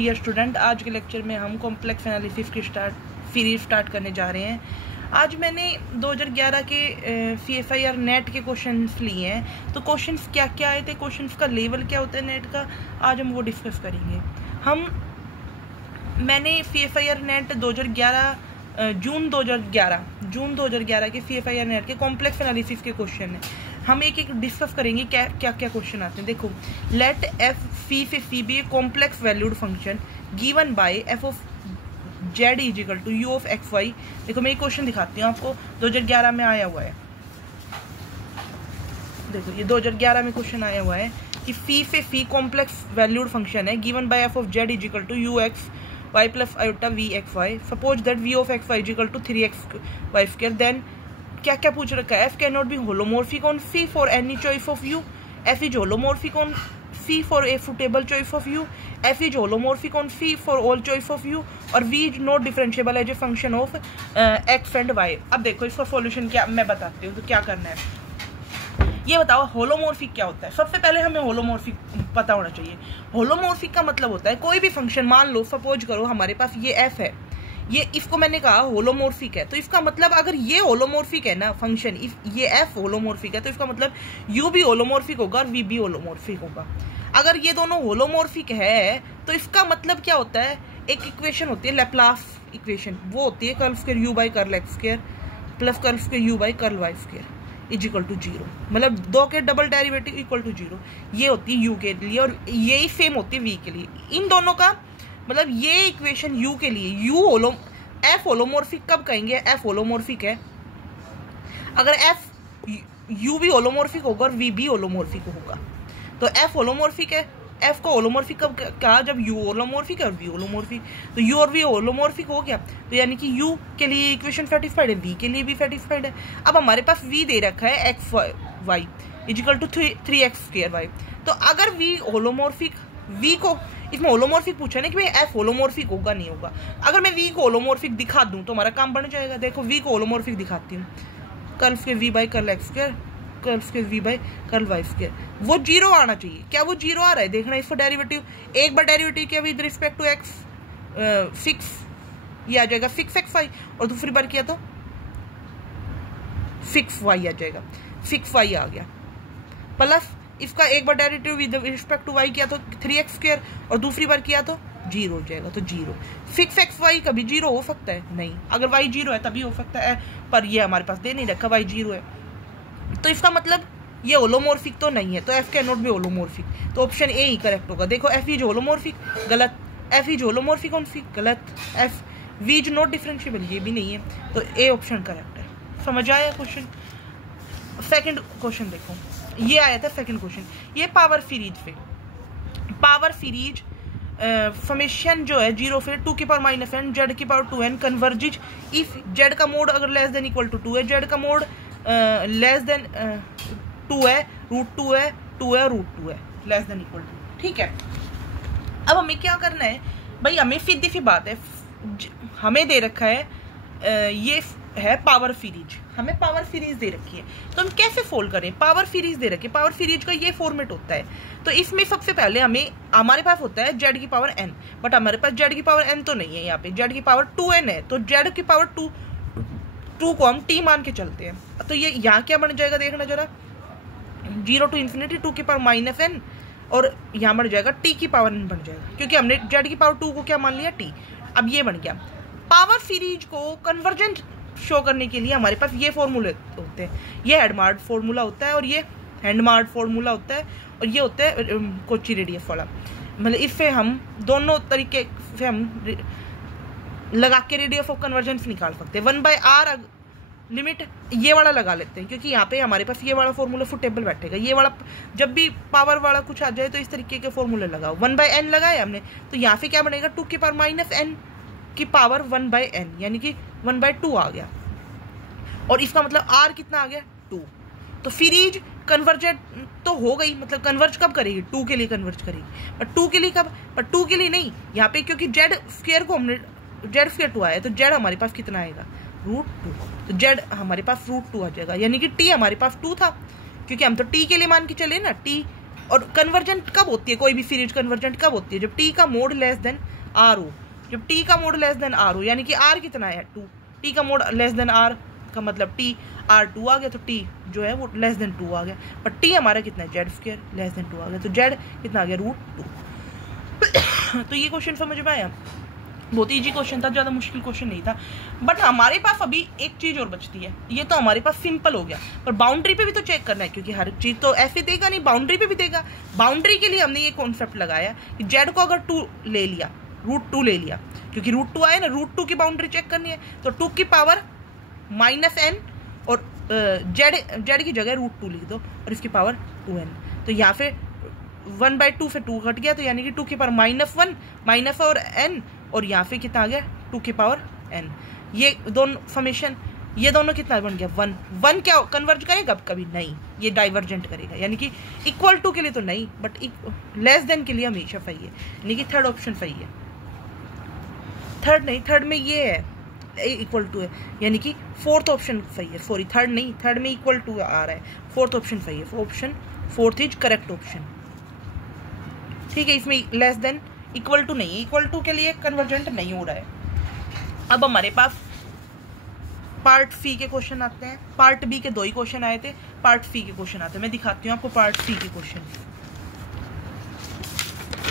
Dear student, आज के lecture में हम कॉम्प्लेक्स एनालिसिस की सीरीज स्टार्ट करने जा रहे हैं। आज मैंने 2011 के CFIR नेट के क्वेश्चंस लिए हैं। तो क्वेश्चंस क्या क्या आए थे, क्वेश्चंस का लेवल क्या होता है नेट का, आज हम वो डिस्कस करेंगे। मैंने CFIR नेट 2011 जून 2011 के CFIR नेट के कॉम्प्लेक्स एनालिसिस के क्वेश्चन हैं। हम एक एक डिस्कस करेंगे क्या क्या क्या क्वेश्चन आते हैं। देखो, लेट एफ सी से C be a complex valued function given by F of Z is equal to u of x y. देखो मैं एक क्वेश्चन दिखाती हूँ आपको, 2011 में आया हुआ है। देखो ये 2011 में क्वेश्चन आया हुआ है कि सी से सी कॉम्प्लेक्स वैल्यूड फंक्शन है given by F of Z is equal to U X Y plus iota V X Y. Suppose that V of x Y is equal to 3x Y square. Then क्या क्या पूछ रखा है, F can not be holomorphic on C for any choice of U, F is holomorphic on C for a suitable choice of U, F is holomorphic on C for all choice of U, और V is not differentiable as a function of X and Y. अब देखो इसका solution क्या मैं बताती हूँ। तो क्या करना है ये बताओ, होलोमोर्फिक क्या होता है। सबसे पहले हमें होलोमोर्फिक पता होना चाहिए। होलोमोर्फिक का मतलब होता है कोई भी फंक्शन, मान लो सपोज करो हमारे पास ये एफ है, ये इसको मैंने कहा होलोमोर्फिक है, तो इसका मतलब अगर ये होलोमोर्फिक है ना फंक्शन, ये एफ होलोमोर्फिक है, तो इसका मतलब यू भी होलोमोर्फिक होगा और वी भी होलोमोर्फिक होगा। अगर ये दोनों होलोमोर्फिक है तो इसका मतलब क्या होता है, एक इक्वेशन होती है लैप्लास इक्वेशन, वो होती है curl square u by curl x square plus curl square u by curl y square is equal to 0। मतलब दो के डबल डेरिवेटिव इक्वल टू 0। ये होती है यू के लिए और यही सेम होती है वी के लिए। इन दोनों का मतलब ये इक्वेशन यू के लिए एफ होलोमोर्फिक कब कहेंगे, एफ होलोमोर्फिक है अगर एफ यू भी होलोमोर्फिक होगा और वी भी होलोमोर्फिक होगा। तो एफ होलोमोर्फिक है, एफ को होलोमोर्फिक कब कहा, जब यू होलोमोर्फिक है और वी होलोमोर्फिक। तो यू और वी होलोमोर्फिक हो गया, तो यानी कि यू के लिए इक्वेशन सेटिस्फाइड है, वी के लिए भी सेटिस्फाइड है। अब हमारे पास वी दे रखा है x y equal to 3x square y. तो अगर वी होलोमोर्फिक, वी को इसमें होलोमोर्फिक पूछा ना कि भाई एफ होलोमोर्फिक होगा नहीं होगा। अगर मैं वी को होलोमोर्फिक दिखा दूं तो हमारा काम बन जाएगा। देखो वी को होलोमोर्फिक दिखाती हूँ, curl square v by curl x square curl square v by curl y square. वो 0 आना चाहिए। क्या वो 0 आ रहा है, देखना इसका डेरिवेटिव। एक बार डेरिवेटिव किया विद रिस्पेक्ट टू एक्स 6, ये आ जाएगा 6xy, और दूसरी बार किया तो 6y आ जाएगा, 6y आ गया। प्लस इसका एक बार derivative with respect to y किया तो 3x स्क्वायर, और दूसरी बार किया तो 0 हो जाएगा, तो 0। 6xy कभी 0 हो सकता है नहीं, अगर y 0 है तभी हो सकता है, पर ये हमारे पास दे नहीं रखा y 0 है। तो इसका मतलब ये होलोमोर्फिक तो नहीं है, तो f कैन नॉट बी होलोमोर्फिक। तो ऑप्शन ए ही करेक्ट होगा। देखो एफ इज होलोमोर्फिक, गलत। F is holomorphic on C, गलत। F v is not differentiable, ये भी नहीं है, तो ए ऑप्शन करेक्ट है। समझ आया क्वेश्चन। सेकंड क्वेश्चन देखो, ये आया था सेकंड क्वेश्चन, ये पावर सीरीज पे। पावर सीरीज फॉर्मेशन जो है 0 से 2 की पावर माइनस n जेड की पावर 2n कन्वर्जिज इफ जेड का मोड अगर लेस देन इक्वल टू 2 है, जेड का मोड लेस देन 2 है, √2 है, 2 है, √2 है, लेस देन इक्वल टू। ठीक है, अब हमें क्या करना है भाई, हमें सीधी सी बात है, हमें दे रखा है ये है पावर सीरीज, हमें पावर सीरीज दे रखी है, तो हम कैसे सोल्व करें। पावर सीरीज दे रखी है, पावर सीरीज का ये फॉर्मेट होता है। तो इसमें सबसे पहले हमारे पास होता है जेड की पावर n, बट हमारे पास जेड की पावर n तो नहीं है, यहाँ पे जेड की पावर 2n है, तो जेड की पावर 2 को हम t मान के चलते हैं। तो ये यहाँ क्या बन जाएगा, देखना जरा, 0 टू इन्फिनिटी 2 की पावर माइनस n, और यहाँ बन जाएगा t की पावर n बन जाएगा, क्योंकि हमने जेड की पावर 2 को क्या मान लिया, t। अब ये बन गया। पावर सीरीज को कन्वर्जेंट शो करने के लिए हमारे पास ये फॉर्मूले होते हैं, ये हेडमार्ड फॉर्मूला होता है और ये हैंडमार्ड फॉर्मूला होता है, और ये होता है कोची रेडियस वाला। मतलब इससे हम दोनों तरीके से हम लगा के रेडियस ऑफ कन्वर्जेंस निकाल सकते हैं। 1/r लिमिट ये वाला लगा लेते हैं, क्योंकि यहाँ पे हमारे पास ये वाला फॉर्मूला सुटेबल बैठेगा। ये वाला जब भी पावर वाला कुछ आ जाए तो इस तरीके के फॉर्मूले लगाओ। 1/n लगाया हमने, तो यहाँ से क्या बनेगा, 2 की पावर माइनस n की पावर 1/n, यानी कि 1/2 आ गया, और इसका मतलब r कितना आ गया, 2। तो सीरीज कन्वर्जेंट तो हो गई, मतलब कन्वर्ज कब करेगी, 2 के लिए कन्वर्ज करेगी, पर 2 के लिए कब, पर 2 के लिए नहीं, यहाँ पे क्योंकि जेड स्क्वायर को हमने जेड स्क्वायर 2 आया, तो जेड हमारे पास कितना आएगा, √2, तो जेड हमारे पास √2 आ जाएगा, यानी कि t हमारे पास 2 था, क्योंकि हम तो t के लिए मान के चले ना, t और कन्वर्जेंट कब होती है, कोई भी सीरीज कन्वर्जेंट कब होती है, जब टी का मोड लेस देन आर हो। जब टी का मोड लेस देन आर हो, यानी कि आर कितना है 2, टी का मोड लेस देन आर का मतलब टी आर 2 आ गया, तो टी जो है वो लेस देन 2 आ गया। पर टी हमारा कितना है जेड स्क्वायर लेस देन 2 आ गया, तो जेड कितना आ गया √2। तो ये क्वेश्चन समझ में आया, बहुत ईजी क्वेश्चन था, ज़्यादा मुश्किल क्वेश्चन नहीं था। बट हमारे पास अभी एक चीज़ और बचती है, ये तो हमारे पास सिंपल हो गया, पर बाउंड्री पे भी तो चेक करना है, क्योंकि हर चीज़ तो ऐसे देगा नहीं, बाउंड्री पे भी देगा। बाउंड्री के लिए हमने ये कॉन्सेप्ट लगाया कि जेड को अगर 2 ले लिया, √2 ले लिया, क्योंकि √2 आया ना, √2 की बाउंड्री चेक करनी है, तो 2 की पावर -n और जेड की जगह √2 लिख दो और इसकी पावर 2n। तो यहाँ पे 1/2 से 2 घट गया, तो यानी कि 2 की पावर -1 माइनस और n, और यहाँ पे कितना आ गया 2 की पावर n। ये दोनों फॉर्मेशन, ये दोनों कितना बन गया 1। 1 क्या कन्वर्ज करेगा कभी नहीं, ये डाइवर्जेंट करेगा, यानी कि इक्वल टू के लिए तो नहीं, बट लेस देन के लिए हमेशा सही है, यानी कि थर्ड ऑप्शन सही है। थर्ड नहीं, थर्ड में ये है इक्वल टू है, यानी कि फोर्थ ऑप्शन सही है। सॉरी थर्ड नहीं, थर्ड में इक्वल टू आ रहा है, फोर्थ ऑप्शन सही है, option fourth is correct option. ठीक है, इसमें लेस देन इक्वल टू नहीं, इक्वल टू के लिए कन्वर्जेंट नहीं हो रहा है। अब हमारे पास पार्ट सी के क्वेश्चन आते हैं, पार्ट बी के 2 ही क्वेश्चन आए थे, पार्ट सी के क्वेश्चन आते हैं। मैं दिखाती हूँ आपको पार्ट सी के क्वेश्चन,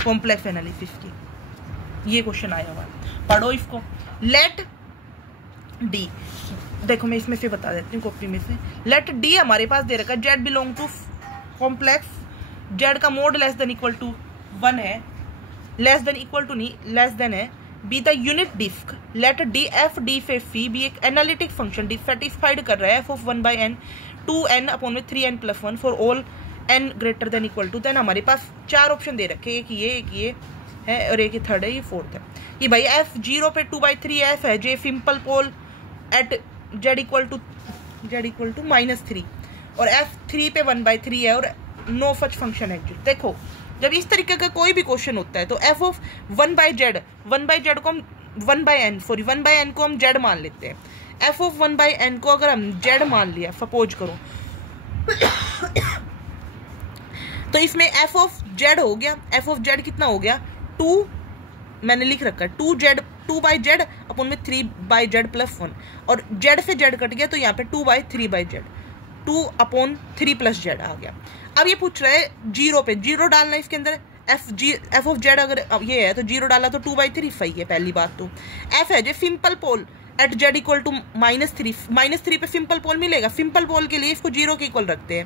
कॉम्प्लेक्स एनालिसिस की ये क्वेश्चन आया हुआ, पढ़ो इसको। लेट डी, देखो मैं इसमें से बता देती हूँ कॉपी में से। लेट डी हमारे पास दे रखा है Z belong to complex, Z का mod less than equal to 1 है, लेस देन इक्वल टू नहीं लेस देन है, be the unit disc. Let D F D से सी बी एक एनालिटिक फंक्शन डिससेटिस्फाइड कर रहा है F of 1/n 2n/3n+1 for all n greater than equal to. Then हमारे पास 4 option दे रखे, एक ये है और एक थर्ड है, ये फोर्थ है। कि भाई एफ 0 पे 2/3 एफ है, J simple pole at Z equal to -3, और एफ 3 पे 1/3 है और नो सच फंक्शन एग्जिस्ट। देखो जब इस तरीके का कोई भी क्वेश्चन होता है तो एफ ऑफ 1/z को हम 1/n को हम जेड मान लेते हैं। एफ ऑफ 1/n को अगर हम जेड मान लिया सपोज करो तो इसमें एफ ऑफ जेड हो गया, एफ ऑफ जेड कितना हो गया 2, मैंने लिख रखा है 2/z अपन में 3/z+1, और जेड से जेड कट गया तो यहाँ पे 2/3/z 2/3+z आ गया। अब ये पूछ रहा है 0 पे, 0 डालना इसके अंदर, एफ ऑफ जेड अगर ये है तो 0 डाला तो 2/3 सही है पहली बात। तो एफ है जो simple pole at Z equal to -3 पे सिंपल पोल मिलेगा। सिंपल पोल के लिए इसको 0 के इक्वल रखते हैं,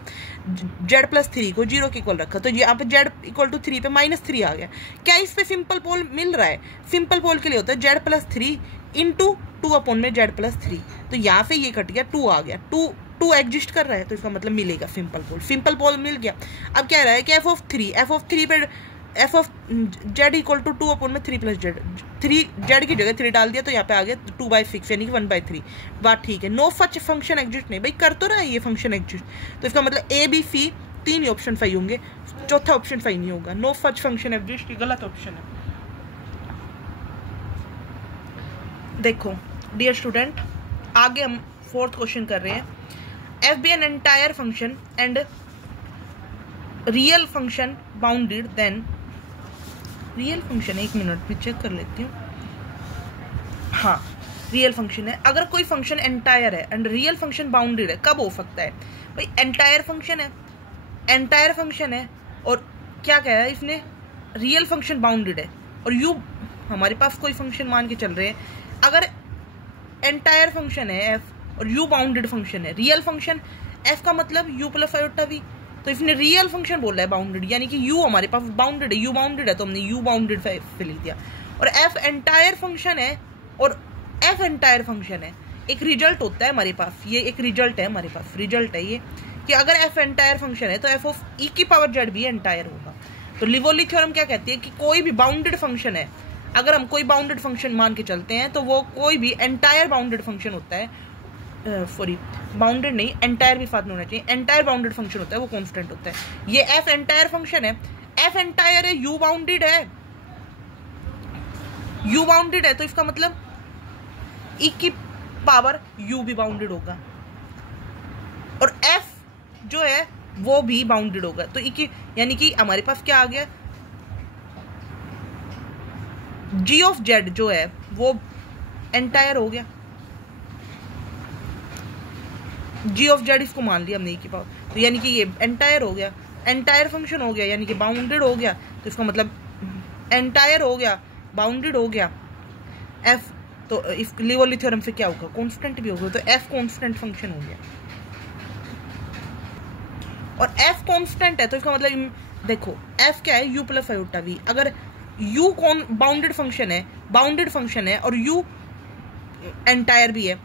z+3 को 0 के इक्वल रखा, तो यहाँ पे z इक्वल टू 3 पे -3 आ गया। क्या इस पे सिंपल पोल मिल रहा है? सिंपल पोल के लिए होता है z+3 इंटू 2/z+3, तो यहाँ से ये कट गया 2 आ गया, 2 एग्जिस्ट कर रहा है तो इसका मतलब मिलेगा सिंपल पोल। सिंपल पोल मिल गया। अब क्या रहा है कि एफ ऑफ 3 पे f of z equal to 2/3+z, 3 z की जगह 3 डाल दिया तो यहाँ पे आ गया 2/6 यानी कि 1/3। बात ठीक है, नो सच फंक्शन एग्जिस्ट नहीं, भाई कर तो रहा है ये फंक्शन एग्जिस्ट, तो इसका मतलब ए बी सी 3 ही ऑप्शन सही होंगे, चौथा ऑप्शन सही नहीं होगा। नो सच फंक्शन एग्जिस्ट गलत ऑप्शन है। देखो डियर स्टूडेंट, आगे हम 4th क्वेश्चन कर रहे हैं। F be an entire function and real function bounded, then real function, 1 minute भी चेक कर लेती हूँ। हाँ रियल फंक्शन है, अगर कोई फंक्शन एंटायर है एंड रियल फंक्शन बाउंडेड है, कब हो सकता है भाई? एंटायर फंक्शन है और क्या कह रहा है इसने, रियल फंक्शन बाउंडेड है, और यू हमारे पास कोई फंक्शन मान के चल रहे हैं, अगर एंटायर फंक्शन है एफ और यू बाउंडेड फंक्शन है, रियल फंक्शन एफ का मतलब यू प्लस आयोटा वी, तो इसने रियल फंक्शन बोला है बाउंडेड, यानी कि यू हमारे पास बाउंडेड है, यू बाउंडेड है तो हमने यू बाउंडेड से लिख दिया। और एफ एंटायर फंक्शन है और एफ एंटायर फंक्शन है, एक रिजल्ट होता है हमारे पास, ये एक रिजल्ट है हमारे पास, रिजल्ट है ये कि अगर एफ एंटायर फंक्शन है तो एफ ऑफ ई की पावर जेड भी एंटायर होगा। तो लिवोली थ्योरम क्या कहती है कि कोई भी बाउंडेड फंक्शन है, अगर हम कोई बाउंडेड फंक्शन मान के चलते हैं तो वो कोई भी एंटायर बाउंडेड फंक्शन होता है, सॉरी बाउंडेड नहीं एंटायर भी साथ में होना चाहिए, एंटायर बाउंडेड फंक्शन होता है वो कांस्टेंट होता है। ये एफ एंटायर फंक्शन है, एफ एंटायर है, यू बाउंडेड है, तो इसका मतलब ई की पावर यू भी बाउंडेड होगा, और एफ जो है वो भी बाउंडेड होगा। तो यानी कि हमारे पास क्या आ गया, जी ऑफ जेड जो है वो एंटायर हो गया। जी ऑफ जेड इसको मान लिया हमने ई की पावर, तो यानी कि ये एंटायर हो गया, एंटायर फंक्शन हो गया, यानी कि बाउंडेड हो गया। तो इसका मतलब एंटायर हो गया, बाउंडेड हो गया एफ। तो इस लिवोली थ्योरम से क्या होगा, कांस्टेंट भी होगा। तो एफ कांस्टेंट फंक्शन हो गया, और एफ कांस्टेंट है तो इसका मतलब देखो एफ क्या है, यू प्लस आयोटा वी। अगर यू कौन बाउंडेड फंक्शन है और यू एंटायर भी है,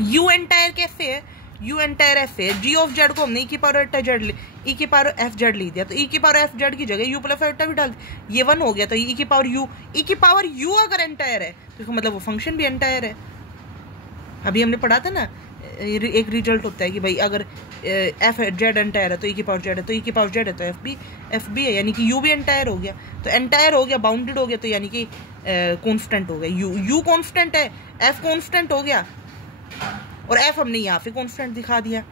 यू एंटायर कैसे है, यू एंटायर ऐसे है, जी ऑफ जेड को हमने ई की पावर जेड ई की पावर एफ जेड लिख दिया। तो ई की पावर एफ जेड की जगह यू प्लस आयोटा भी डाल दिया, ये 1 हो गया। तो ई की पावर यू अगर एंटायर है तो इसका मतलब वो फंक्शन भी एंटायर है। अभी हमने पढ़ा था ना, एक रिजल्ट होता है कि भाई अगर एफ जेड एंटायर है तो ई की पावर जेड है, तो ई की पावर जेड है तो एफ बी है, यानी कि यू भी एंटायर हो गया। तो एंटायर हो गया, बाउंडेड हो गया, तो यानी कि कांस्टेंट हो गया। यू कांस्टेंट है, एफ कांस्टेंट हो गया, और एफ हमने यहाँ पे कांस्टेंट दिखा दिया।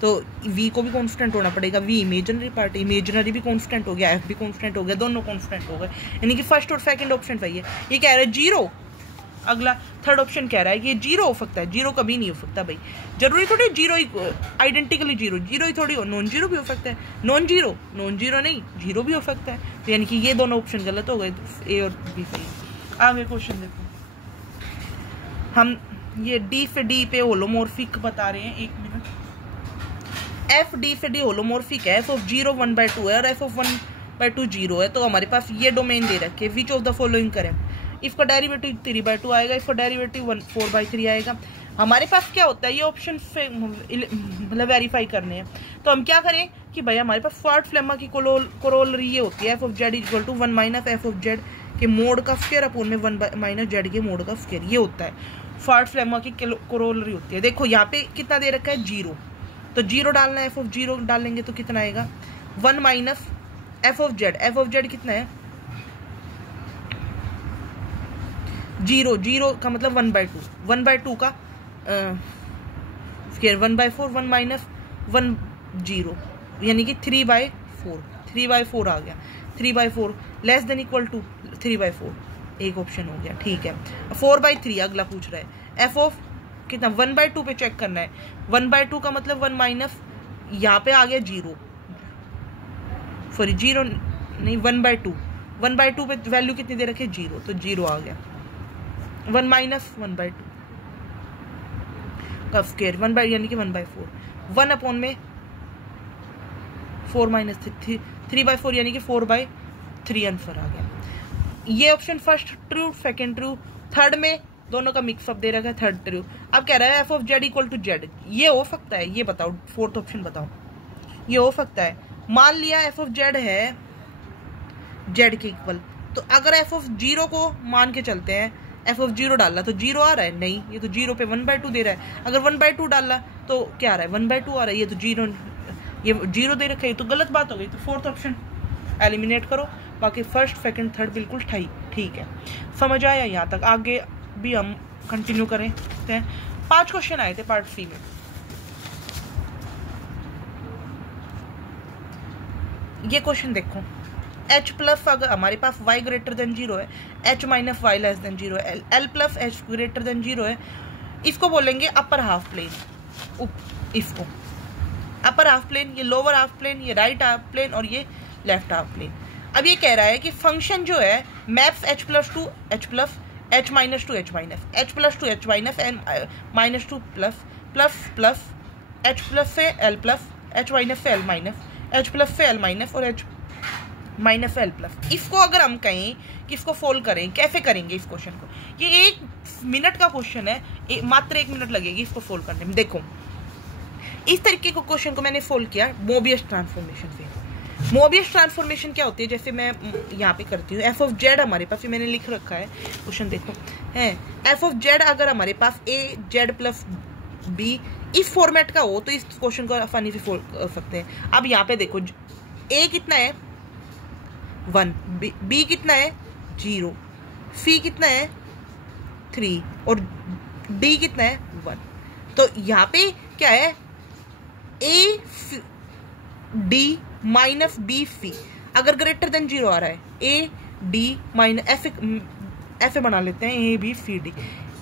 तो वी को भी कांस्टेंट होना पड़ेगा, वी इमेजिनरी पार्ट, इमेजिनरी भी कांस्टेंट हो गया, एफ भी कांस्टेंट हो गया, दोनों कांस्टेंट हो गए। यानी कि फर्स्ट और सेकंड ऑप्शन सही है। ये कह रहा है जीरो, अगला थर्ड ऑप्शन कह रहा है कि ये जीरो हो सकता है। जीरो कभी नहीं हो सकता भाई, जरूरी थोड़ी जीरो ही आइडेंटिकली जीरो ही थोड़ी हो, नॉन जीरो भी हो सकता है, नॉन जीरो नहीं, जीरो भी हो सकता है। तो यानी कि ये दोनों ऑप्शन गलत हो गए, तो ए और बी सही है। आगे क्वेश्चन देखो, हम ये डी से डी पे होलोमॉर्फिक बता रहे हैं, 1 मिनट। एफ डी से डी होलोमॉर्फिक है, एफ ऑफ 0 1/2 है और एफ ऑफ 1/2 0 है। तो हमारे पास ये डोमेन दे रखे, विच ऑफ द फॉलोइंग करें। इसका डेरिवेटिव 3/2 आएगा, इसका डेरिवेटिव 4/3 आएगा। हमारे पास क्या होता है, ये ऑप्शन मतलब वेरीफाई करने हैं। तो हम क्या करें कि भाई हमारे पास फॉर्ट लेम्मा की कोरोलरी ये होती है, F of z equal to 1 minus f of z के मोड का स्क्वायर अपॉन में 1 माइनस जेड के मोड का स्क्वायर, ये होता है फॉर्ट लेम्मा की कोरोलरी होती है। देखो यहाँ पे कितना दे रखा है, 0, तो 0 डालना है, एफ ऑफ 0 डालेंगे तो कितना आएगा 1 माइनस एफ ऑफ जेड कितना है 0 का मतलब 1/2 का स्क्वायर 1/4, 1 माइनस 1 0, यानी कि 3/4 आ गया। 3/4 लेस देन इक्वल टू 3/4, एक ऑप्शन हो गया, ठीक है। 4/3 अगला पूछ रहा है, एफ ऑफ कितना 1/2 पे चेक करना है। 1/2 का मतलब 1 माइनस, यहाँ पे आ गया 0 नहीं 1/2 पे वैल्यू कितनी दे रखी है 0, तो 0 आ गया। 1 माइनस 1/2 का स्क्वायर 1 यानी कि 1/4, 1 अपॉन में 4 माइनस 3/4 यानी कि 4/3 आंसर आ गया। ये option first true, second true, third में दोनों का मिक्सअप दे रखा है, थर्ड ट्रू। अब कह रहा है F of z equal to z, ये हो सकता है, ये बताओ फोर्थ ऑप्शन बताओ, ये हो सकता है। मान लिया एफ ऑफ जेड है जेड के इक्वल, तो अगर एफ ऑफ 0 को मान के चलते हैं, एफ ऑफ 0 डाला तो 0 आ रहा है, नहीं ये तो 0 पे 1/2 दे रहा है। अगर 1/2 डाला तो क्या आ रहा है 1/2 आ रहा है, ये तो 0 दे रखा है, तो गलत बात हो गई। तो फोर्थ ऑप्शन एलिमिनेट करो, बाकी फर्स्ट सेकंड थर्ड बिल्कुल ठीक है। समझ आया यहाँ तक, आगे भी हम कंटिन्यू करें। 5 क्वेश्चन आए थे पार्ट सी में। ये क्वेश्चन देखो, एच प्लस अगर हमारे पास y ग्रेटर देन 0 है, h minus y less than 0 है, l plus h greater than 0 है, इसको बोलेंगे अपर हाफ प्लेन। इसको अपर हाफ प्लेन, ये लोअर हाफ प्लेन, ये राइट हाफ प्लेन और ये लेफ्ट हाफ प्लेन। अब ये कह रहा है कि फंक्शन जो है maps h plus two h plus h minus two h minus h plus two h minus minus two plus plus plus h plus से l प्लस h माइनस से l माइनस h प्लस से l minus और h minus l plus. इसको अगर हम कहें कि इसको फोल्ड करें, कैसे करेंगे इस क्वेश्चन को, ये 1 मिनट का क्वेश्चन है, मात्र 1 मिनट लगेगी इसको फोल्ड करने में। देखो इस तरीके को क्वेश्चन को मैंने फोल्ड किया मोबियस ट्रांसफॉर्मेशन से। मोबियस ट्रांसफॉर्मेशन क्या होती है, जैसे मैं यहाँ पे करती हूँ, एफ ऑफ जेड हमारे पास, मैंने लिख रखा है क्वेश्चन देखो है, एफ ऑफ जेड अगर हमारे पास ए जेड प्लस बी इस फॉर्मेट का हो तो इस क्वेश्चन को आसानी से फोल्ड कर सकते हैं। अब यहाँ पे देखो ए कितना है 1, बी कितना है 0, सी कितना है 3 और डी कितना है 1। तो यहाँ पे क्या है, ए डी माइनस बी फी, अगर ग्रेटर देन 0 आ रहा है, ए डी माइनस एफ बना लेते हैं, A B C D,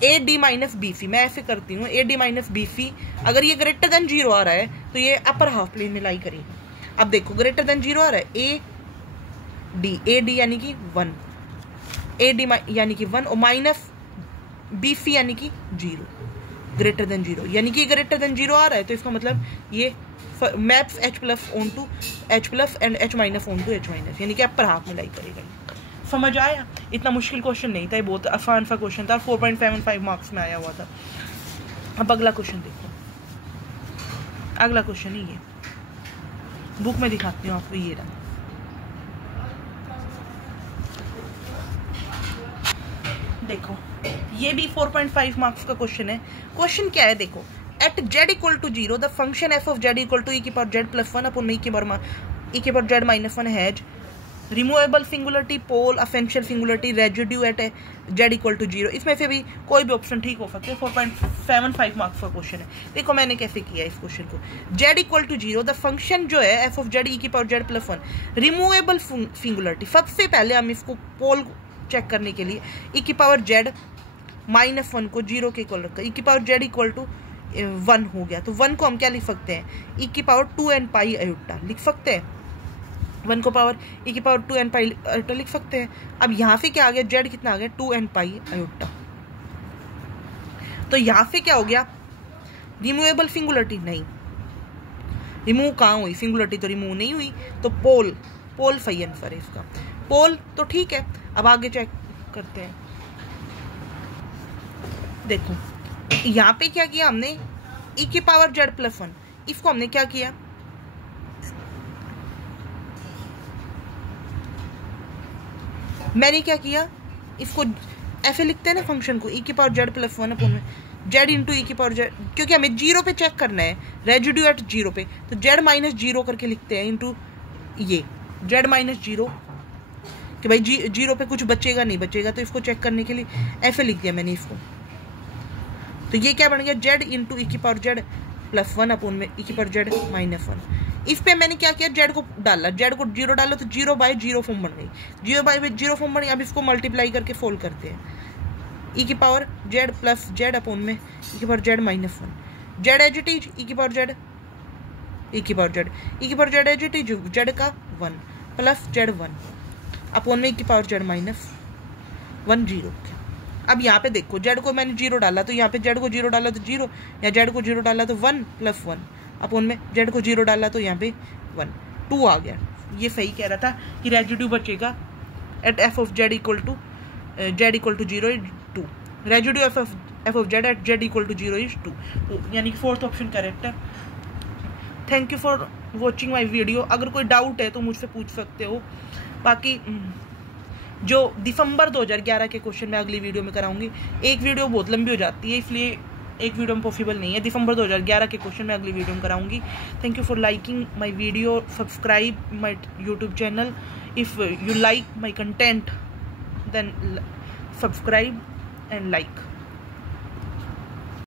A D minus B phi, मैं ऐसे करती हूँ, A D minus B phi, अगर ये ग्रेटर देन 0 आ रहा है तो ये अपर हाफ प्लेन में लाई करेगा। अब देखो ग्रेटर देन 0 आ रहा है, ए डी यानी कि 1, ए डी यानी कि 1 और माइनस बी फी यानी कि 0, ग्रेटर देन 0, यानी कि ग्रेटर देन 0 आ रहा है तो इसका मतलब ये maps H plus onto H plus and H minus onto H minus, यानी कि अपर हाफ में लाई करेगा। समझ आया? इतना मुश्किल क्वेश्चन नहीं था, ये बहुत आसान सा क्वेश्चन था, 4.75 मार्क्स में आया हुआ था। अब अगला क्वेश्चन देखो, अगला क्वेश्चन ही ये बुक में दिखाती हूँ आपको, ये रहा। देखो ये भी 4.5 मार्क्स का क्वेश्चन है। क्वेश्चन क्या है देखो, at z equal to 0 the function f of z equal to e की power z plus 1 upon e की power z minus 1 has removable singularity, pole, essential singularity, residue at z equal to 0। इसमें से भी कोई भी option ठीक हो सकते हैं। 4.75 मार्क्स का क्वेश्चन है। देखो मैंने कैसे किया इस क्वेश्चन को, z equal to 0 the function जो है f ऑफ z e की power z plus 1 removable singularity. सबसे पहले हम इसको पोल चेक करने के लिए e की पावर z माइनस 1 को 0 के इक्वल रखा, e की पावर z इक्वल टू 1 हो गया, तो 1 को हम क्या लिख सकते हैं, e की पावर 2n पाई आयोटा लिख सकते हैं, 1 को पावर e की पावर 2n पाई आयोटा लिख सकते हैं। अब यहाँ से क्या आ गया, z कितना आ गया 2n पाई आयोटा, तो यहाँ से क्या हो गया, रिमूवेबल सिंगुलरिटी नहीं, रिमूव कहाँ हुई, सिंगुलरिटी तो रिमूव नहीं हुई, तो पोल सही आंसर है इसका, पोल तो ठीक है। अब आगे चेक करते हैं, देखो यहाँ पे क्या किया हमने, e की पावर z प्लस 1, इसको हमने क्या किया, मैंने क्या किया, इसको ऐसे लिखते हैं ना फंक्शन को, e की पावर z प्लस 1 अपॉन में z इंटू e की पावर z, क्योंकि हमें 0 पे चेक करना है, रेजिड्यू एट 0 पे, तो z माइनस 0 करके लिखते हैं इंटू ये z माइनस 0, कि भाई 0 पे कुछ बचेगा नहीं बचेगा, तो इसको चेक करने के लिए ऐसे लिख दिया मैंने इसको। तो ये क्या बन गया, z इंटू ई की पावर z प्लस 1 अपॉन में ई की पावर z माइनस 1। इस पे मैंने क्या किया, z को डाला, z को 0 डाला तो 0 बाय 0 फॉर्म बन गई, 0 बाय 0 फॉर्म बन गई। अब इसको मल्टीप्लाई करके सोल्व करते हैं, ई की power z plus z upon में ई की power z minus 1, z as it is E की पावर z, ई की पावर z, ई की power z as it is z का 1 प्लस z 1 अपॉन में ई की power z minus 1 0। अब यहाँ पे देखो z को मैंने 0 डाला, तो यहाँ पे z को 0 डाला तो 0, या z को 0 डाला तो 1 प्लस 1 अपॉन में z को 0 डाला तो यहाँ पे 1 2 आ गया। ये सही कह रहा था कि रेजिड्यू बचेगा at f of z equal to 0 is 2, residue f of z at z equal to 0 is 2, तो यानी कि फोर्थ ऑप्शन करेक्ट है। Thank you for watching my video. अगर कोई डाउट है तो मुझसे पूछ सकते हो, बाकी जो दिसंबर 2011 के क्वेश्चन मैं अगली वीडियो में कराऊंगी। एक वीडियो बहुत लंबी हो जाती है, इसलिए एक वीडियो में पॉसिबल नहीं है। दिसंबर 2011 के क्वेश्चन मैं अगली वीडियो में कराऊंगी। Thank you for liking my video, subscribe my YouTube channel. If you like my content then subscribe and like.